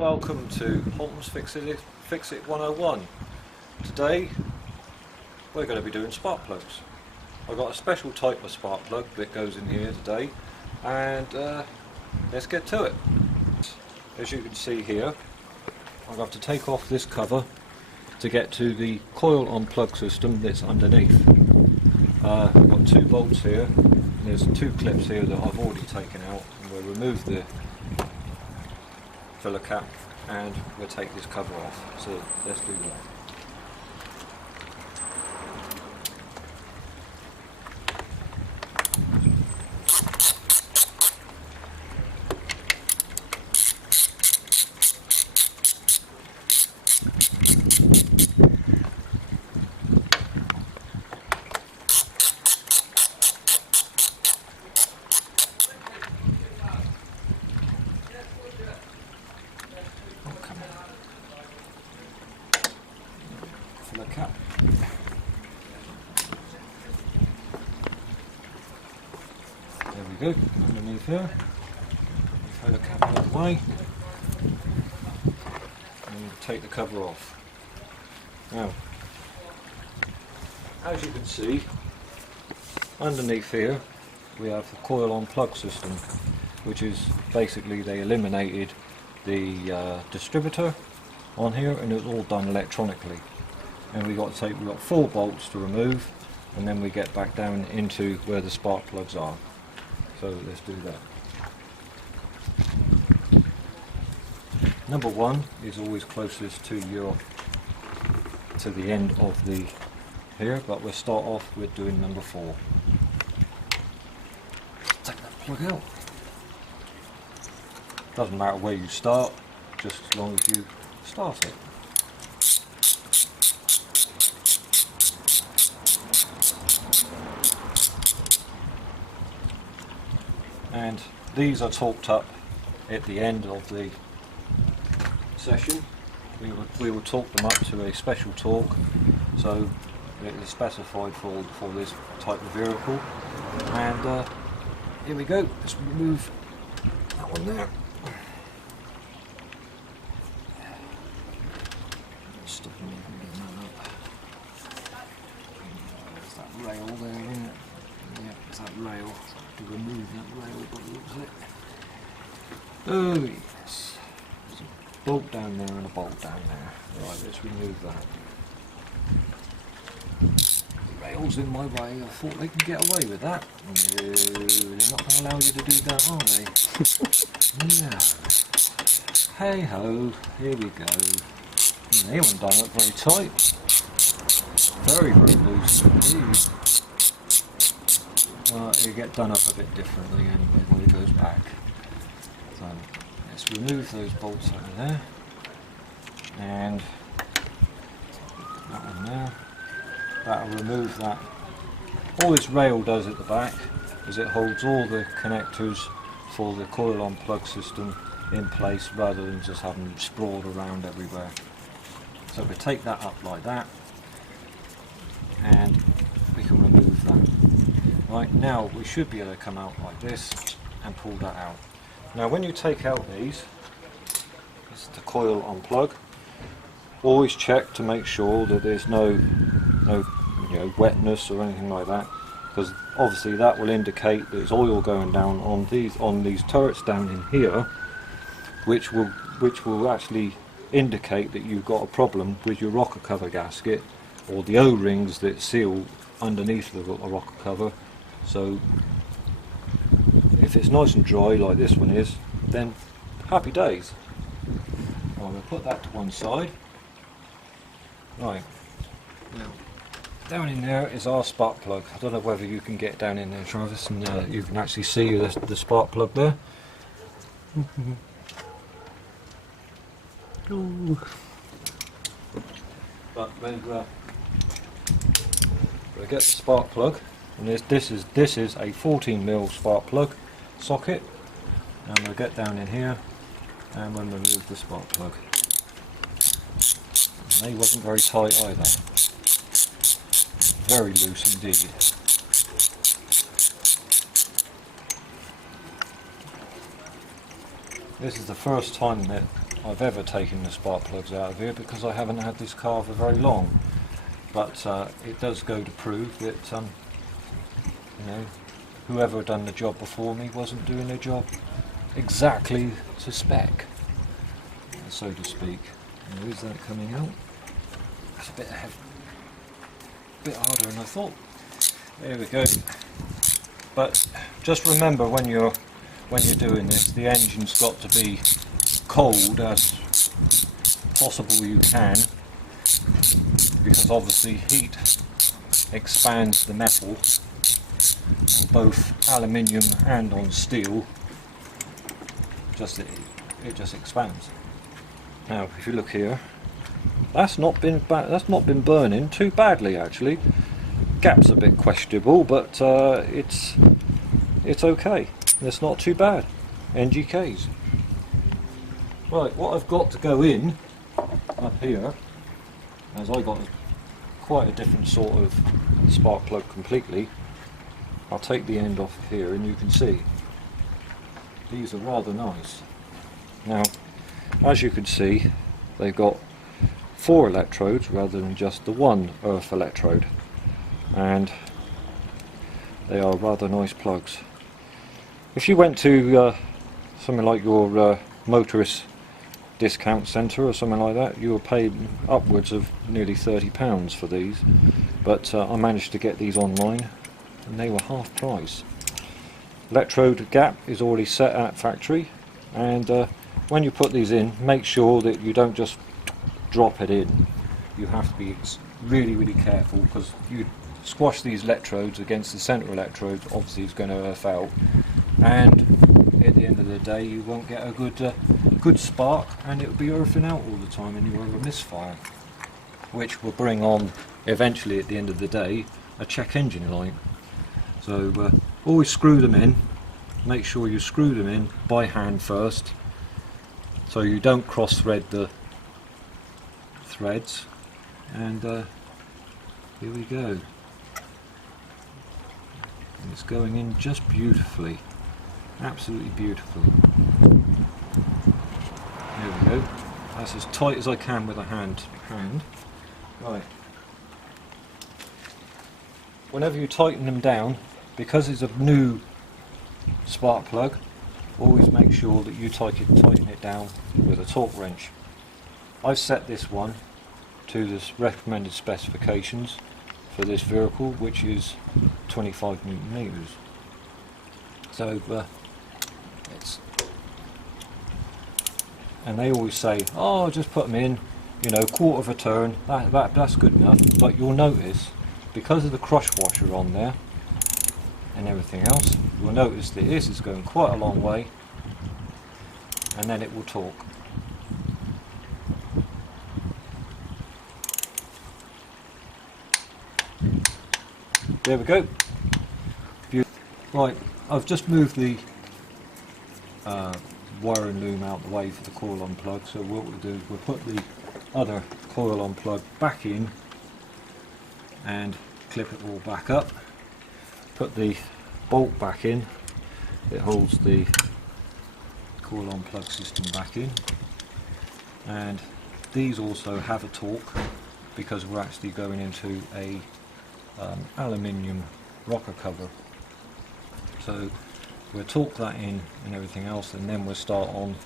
welcome to Holtonsfixit101. Today we're going to be doing spark plugs. I've got a special type of spark plug that goes in here today, and let's get to it. As you can see here, I'm going to have to take off this cover to get to the coil on plug system that's underneath. I've got two bolts here, and there's two clips here that I've already taken out, and we'll remove the filler cap and we'll take this cover off. So let's do that. Filler cap. There we go, underneath here. Filler cap out of the way. And take the cover off. Now, as you can see, underneath here we have the coil on plug system, which is basically they eliminated the distributor on here, and it's all done electronically. And we've got 4 bolts to remove, and then we get back down into where the spark plugs are. So let's do that. Number 1 is always closest to the end of the here, but we'll start off with doing number 4. Take that plug out. Doesn't matter where you start, just as long as you start it. And these are torqued up at the end of the session. We will torque them up to a special torque, so it is specified for this type of vehicle. And here we go. Let's remove that one there. Stop me from getting that up. There's that rail there, isn't it? Yeah, it's that rail. To remove that rail by the looks of it. Oh yes. There's a bolt down there and a bolt down there. Right, let's remove that. The rail's in my way. I thought they could get away with that. No, they're not going to allow you to do that, are they? No. Hey ho, here we go. They haven't done it very tight. Very, very loose indeed. Well, it'll get done up a bit differently anyway when it goes back. So let's remove those bolts out of there, and that one there. That'll remove that. All this rail does at the back is it holds all the connectors for the coil on plug system in place, rather than just having them sprawled around everywhere. So we take that up like that, and we can remove that. Right, now we should be able to come out like this and pull that out. Now when you take out these, this is the coil on plug, always check to make sure that there's no wetness or anything like that, because obviously that will indicate there's oil going down on these turrets down in here, which will actually indicate that you've got a problem with your rocker cover gasket or the O-rings that seal underneath the rocker cover. So if it's nice and dry like this one is, then happy days. Right, we'll put that to one side. Right, now down in there is our spark plug. I don't know whether you can get down in there, Travis, and you can actually see the spark plug there. But we'll get the spark plug, and this is a 14mm spark plug socket, and we'll get down in here and we'll remove the spark plug. And they wasn't very tight either, very loose indeed. This is the first time that I've ever taken the spark plugs out of here, because I haven't had this car for very long. But it does go to prove that you know, whoever done the job before me wasn't doing their job exactly to spec, so to speak. Now, is that coming out? That's a bit heavy, a bit harder than I thought. There we go. But just remember, when you're doing this, the engine's got to be cold as possible you can, because obviously heat expands the metal on both aluminium and on steel. It just expands. Now, if you look here, that's not been burning too badly actually. Gap's a bit questionable, but it's okay. It's not too bad. NGKs. Right, what I've got to go in up here, as I got quite a different sort of spark plug completely. I'll take the end off here, and you can see these are rather nice. Now, as you can see, they've got 4 electrodes rather than just the 1 earth electrode, and they are rather nice plugs. If you went to something like your motorist discount centre or something like that, you were paying upwards of nearly £30 for these, but I managed to get these online and they were half price. Electrode gap is already set at factory, and when you put these in, make sure that you don't just drop it in. You have to be really careful, because you squash these electrodes against the centre electrode, obviously it's going to earth out, and at the end of the day you won't get a good spark, and it'll be earthing out all the time and you'll have a misfire, which will bring on eventually at the end of the day a check engine light. So always screw them in. Make sure you screw them in by hand first, so you don't cross thread the threads. And here we go. And it's going in just beautifully, absolutely beautiful. There we go. That's as tight as I can with a hand. Right. Whenever you tighten them down, because it's a new spark plug, always make sure that you tighten it down with a torque wrench. I've set this one to the recommended specifications for this vehicle, which is 25 Newton meters. So and they always say, oh, just put them in, you know, quarter of a turn, that's good enough. But you'll notice, because of the crush washer on there and everything else, you'll notice that this is going quite a long way, and then it will torque. There we go. Right, I've just moved the wiring loom out the way for the coil on plug, so what we'll do is we'll put the other coil on plug back in and clip it all back up. Put the bolt back in, it holds the coil on plug system back in, and these also have a torque, because we're actually going into a aluminium rocker cover. So we'll torque that in and everything else, and then we'll start on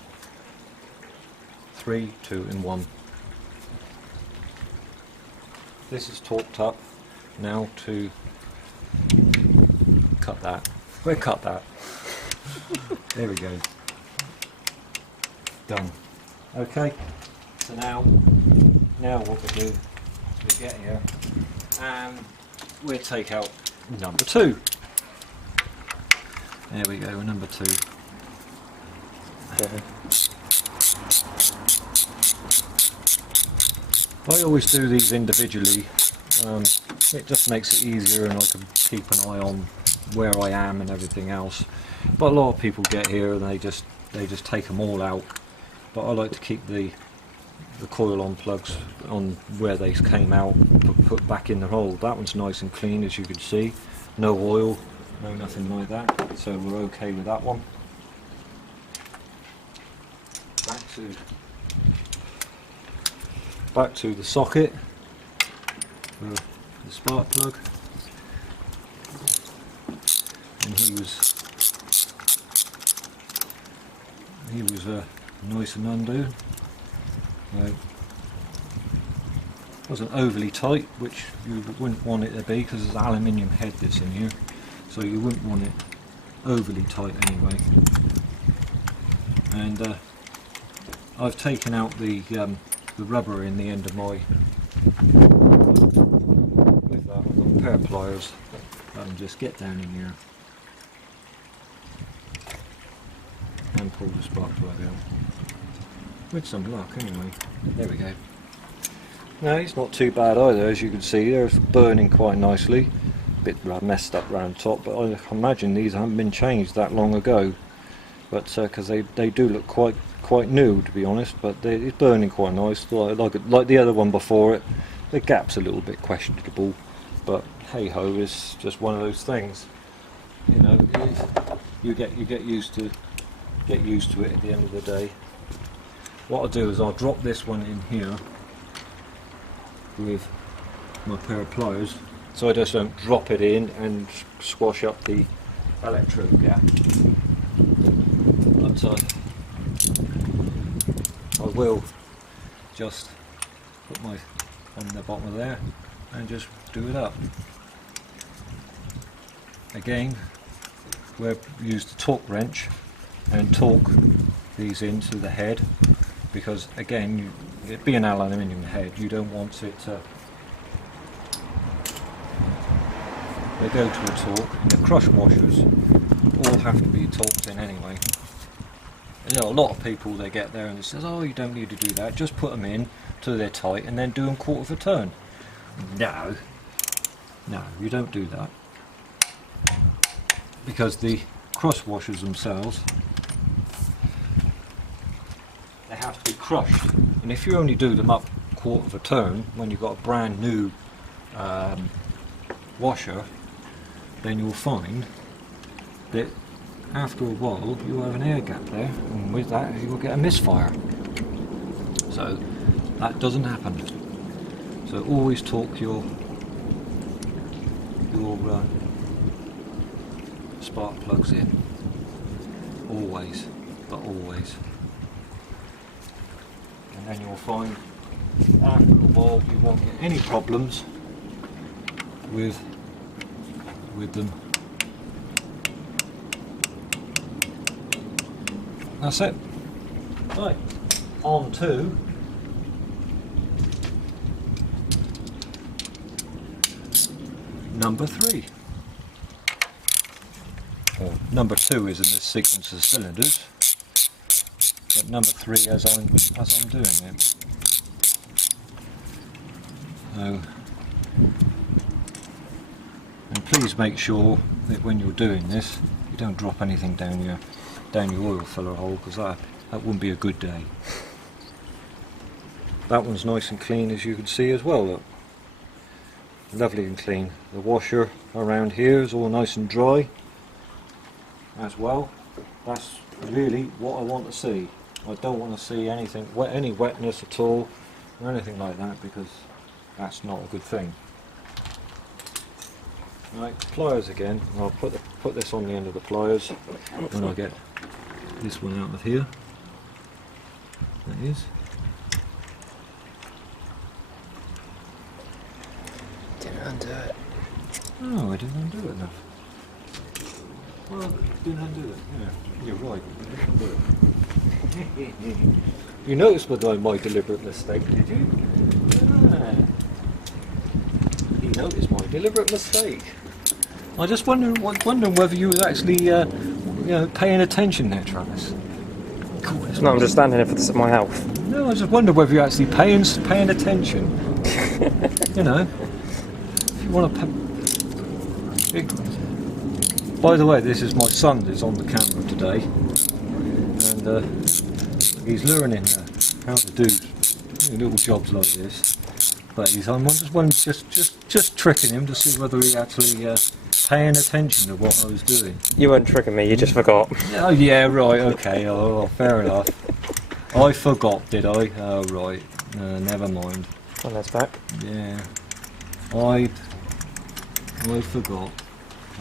3, 2 and 1. This is torqued up now to cut that. We'll cut that. There we go. Done. Okay. So now what we'll do is we'll get here and we'll take out number 2. There we go, number 2. I always do these individually. It just makes it easier, and I can keep an eye on where I am and everything else. But a lot of people get here and they just take them all out. But I like to keep the coil on plugs on where they came out, put back in the hole. That one's nice and clean, as you can see. No oil, no nothing like that. So we're okay with that one. Back to back to the socket for the spark plug, and he was nice and undo. Wasn't overly tight, which you wouldn't want it to be because there's an aluminium head that's in here, so you wouldn't want it overly tight anyway. And I've taken out the rubber in the end of my, with that I've got a pair of pliers. I can just get down in here and pull the spark plug out with some luck anyway. There we go. No, it's not too bad either, as you can see. They're burning quite nicely. A bit messed up round top, but I imagine these haven't been changed that long ago. But because they do look quite new, to be honest. But it's burning quite nice, like the other one before it. The gap's a little bit questionable, but hey ho, it's just one of those things. You know, you get used to it at the end of the day. What I'll do is I'll drop this one in here with my pair of pliers, so I just don't drop it in and squash up the electrode gap. But I will just put my on the bottom of there and just do it up. Again, we'll use the torque wrench and torque these into the head, because again, it being an aluminium head, you don't want it to. They go to a torque, and the crush washers all have to be torqued in anyway. You know, a lot of people, they get there and it says, oh, you don't need to do that, just put them in till they're tight and then do them quarter of a turn. No, you don't do that, because the cross washers themselves, they have to be crushed, and if you only do them up quarter of a turn when you've got a brand new washer, then you'll find that after a while you'll have an air gap there, and with that you will get a misfire. So that doesn't happen. So always torque your spark plugs in. Always, but always. And then you'll find after a while you won't get any problems with them. That's it. Right, on to number 3. Or number 2 is in this sequence of cylinders, but number 3 as I'm doing it. So, and please make sure that when you're doing this, you don't drop anything down your oil filler hole, because that wouldn't be a good day. That one's nice and clean, as you can see as well. Look, lovely and clean. The washer around here is all nice and dry as well. That's really what I want to see. I don't want to see anything any wetness at all or anything like that, because that's not a good thing. Right, pliers again. I'll put this on the end of the pliers when I get this one out of here. That is. Didn't undo it. Oh, I didn't undo it enough. Well, didn't undo it. Yeah, you're right. I didn't undo it. You noticed my deliberate mistake, did you? Ah. You noticed my deliberate mistake. I just wondering whether you was actually, paying attention there, Travis. God, No, I'm just standing here for my health. No, I just wonder whether you're actually paying attention. You know, if you want to. By the way, this is my son that's on the camera today, and he's learning how to do little jobs like this. But I'm just tricking him to see whether he actually paying attention to what I was doing. You weren't tricking me, you just forgot. Oh yeah, right, okay, oh, fair enough. I forgot, did I? Oh right, Never mind. Oh, that's back. Yeah. I forgot.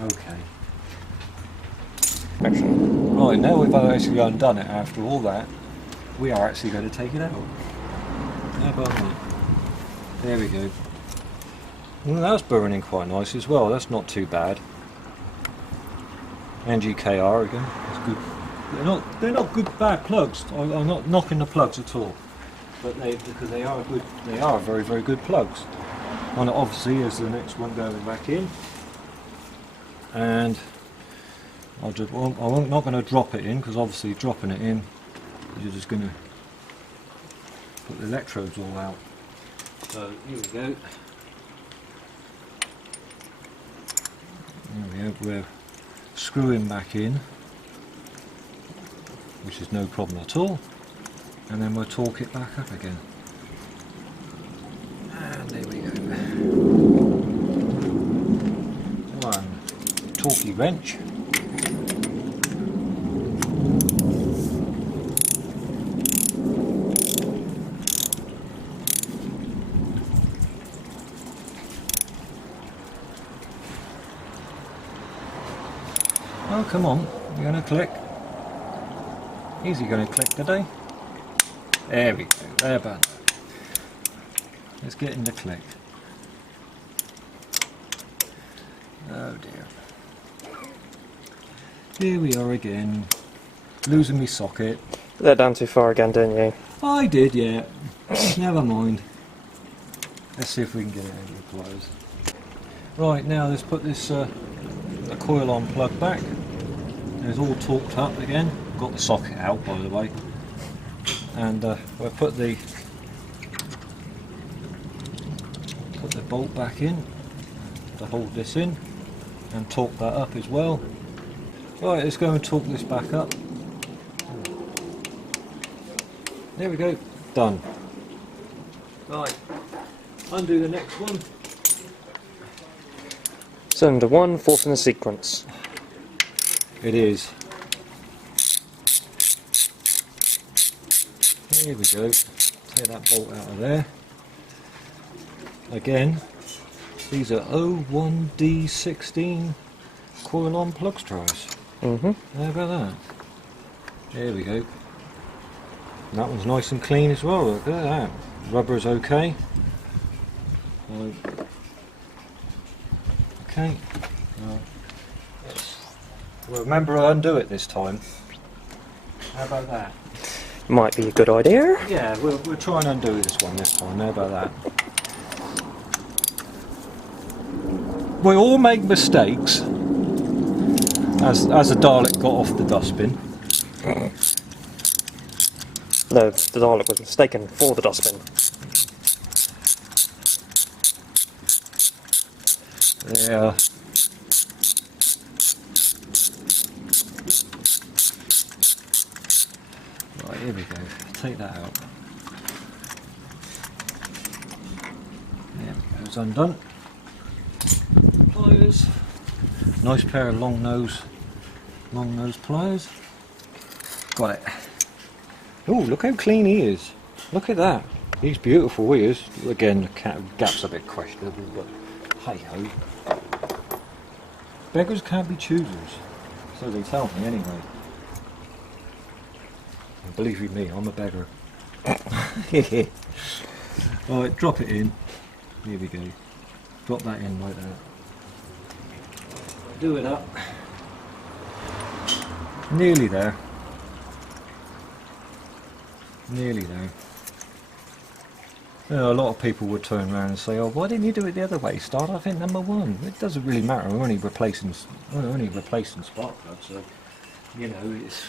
Okay. Action. Right, now we've actually undone it after all that, we are actually going to take it out. How about that? There we go. Well, that's burning quite nice as well, that's not too bad. NGKR again, that's good. They're not good bad plugs. I'm not knocking the plugs at all. But because they are good, they are very, very good plugs. And obviously is the next one going back in. And I'm not going to drop it in, because obviously dropping it in, you're just going to put the electrodes all out. So here we go. There we go. We're screwing back in, which is no problem at all. And then we'll torque it back up again. And there we go. One torquey wrench. Oh, come on, you're going to click. Easy going to click today. There we go, there about that. Let's get in the click. Oh dear. Here we are again, losing me socket. Put that down too far again, didn't you? I did, yeah. Never mind. Let's see if we can get it out of the pliers. Right, now let's put this the coil on plug back. It's all torqued up again. Got the socket out, by the way. And we'll put the bolt back in to hold this in and torque that up as well. Right, let's go and torque this back up. There we go, done. Right, undo the next one. Cylinder 1, fourth in the sequence. It is. Here we go. Take that bolt out of there. Again, these are 01D16 coil on plug straws. How about that? There we go. And that one's nice and clean as well. Look at that. Rubber's okay. Okay. Well, remember to undo it this time. How about that? Might be a good idea. Yeah, we'll try and undo this one this time. How about that? We all make mistakes. As the Dalek got off the dustbin. No, the Dalek was mistaken for the dustbin. Yeah. Right, here we go. Take that out. There we go, it's undone. Pliers. Nice pair of long nose pliers. Got it. Oh, look how clean he is. Look at that. He's beautiful, he is. Again, the gap's a bit questionable, but hey ho. Beggars can't be choosers. So they tell me anyway. And believe you me, I'm a beggar. Alright, drop it in. Here we go. Drop that in like that. Do it up. Nearly there. Nearly there. You know, a lot of people would turn around and say, "Oh, why didn't you do it the other way? Start off at number one." It doesn't really matter. We're only replacing spark plugs, so you know, it's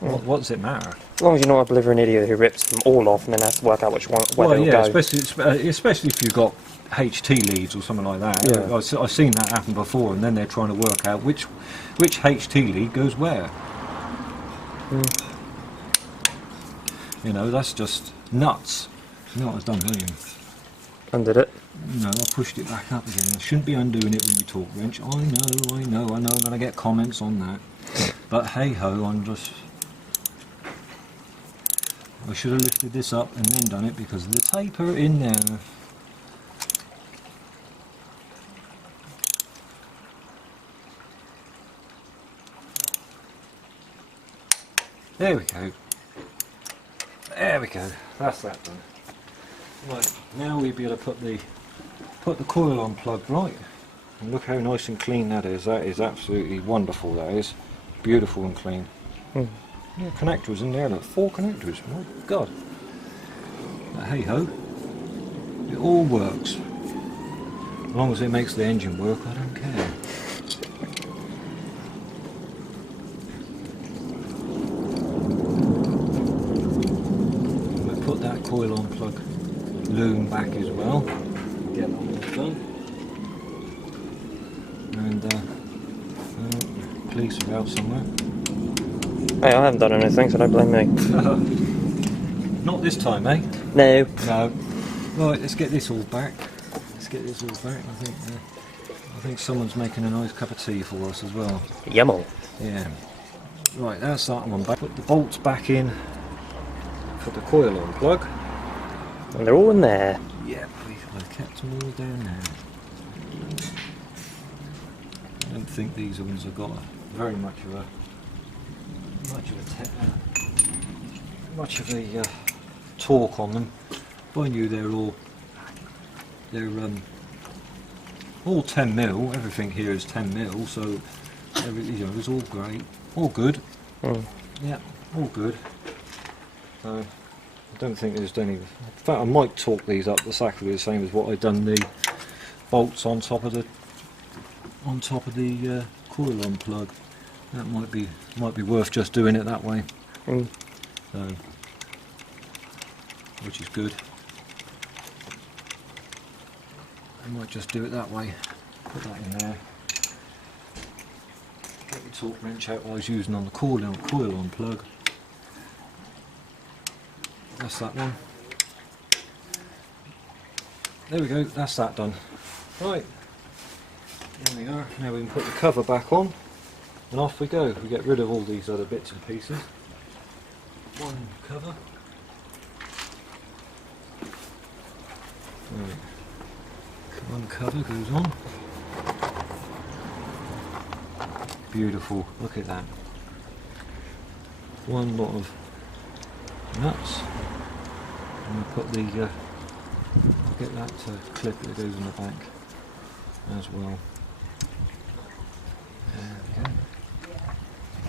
what does it matter? As long as you're not a blithering idiot who rips them all off and then has to work out which one where Well, they'll yeah, go. especially if you've got HT leads or something like that. Yeah. I've seen that happen before, and then they're trying to work out which HT lead goes where. You know, that's just nuts. You know what I've done, don't you? Undid it. No, I pushed it back up again. I shouldn't be undoing it when you talk wrench. I know I'm going to get comments on that. But hey ho, I'm just... I should have lifted this up and then done it because of the taper in there. There we go. There we go. That's that done. Right, now we'll be able to put the coil on plug right. And look how nice and clean that is. That is absolutely wonderful. That is beautiful and clean. Mm. Yeah, connectors in there. Look, 4 connectors. My God. But hey ho, it all works. As long as it makes the engine work, I don't care. We'll put that coil on plug loom back as well. Get that one done. And police are out somewhere. Hey, I haven't done anything, so don't blame me. Not this time, eh? No. No. Right, let's get this all back. Let's get this all back. I think someone's making a nice cup of tea for us as well. Yummo. Yeah. Right, that's that one back. Put the bolts back in. Put the coil on plug. And they're all in there. Yeah, I've kept them all down there. I don't think these ones have got very much of a torque on them. Mind you, they're all 10 mil. Everything here is 10 mil, so it's all great, all good. Mm. Yeah, all good. I don't think there's any. In fact, I might torque these up exactly the same as what I've done the bolts on top of the coil on plug. That might be worth just doing it that way. Mm. So, which is good. I might just do it that way. Put that in there. Get the torque wrench out I was using on the coil on plug. That's that one. There we go, that's that done. Right, there we are. Now we can put the cover back on and off we go. We get rid of all these other bits and pieces. One cover. Right. One cover goes on. Beautiful, look at that. One lot of nuts. And we'll put the, I'll get that clip that goes in the back as well. There we go.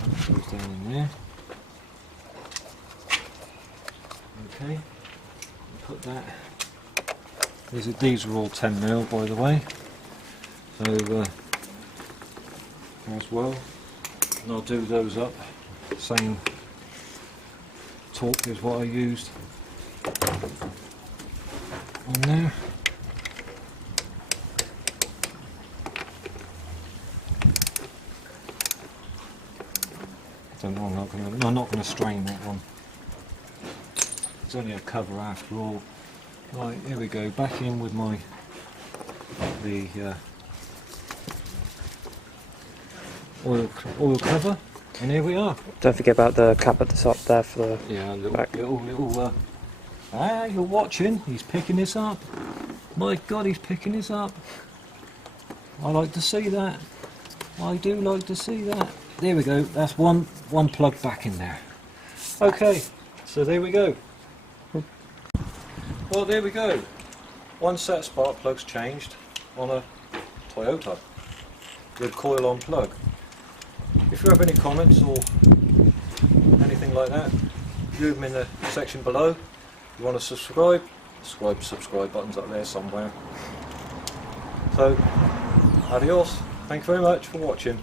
That goes down in there. Okay, put that. These are all 10 mil by the way, so as well, and I'll do those up, same torque as what I used on there. I'm not going to strain that one. It's only a cover after all. Right, here we go. Back in with the oil cover, and here we are. Don't forget about the cap at the top there for the back. little. You're watching. He's picking this up. My God, he's picking this up. I like to see that. I do like to see that. There we go. That's one plug back in there. Okay, so there we go. Well, there we go. One set of spark plugs changed on a Toyota with coil on plug. If you have any comments or anything like that, leave them in the section below. If you want to subscribe button's up there somewhere. So, adios. Thank you very much for watching.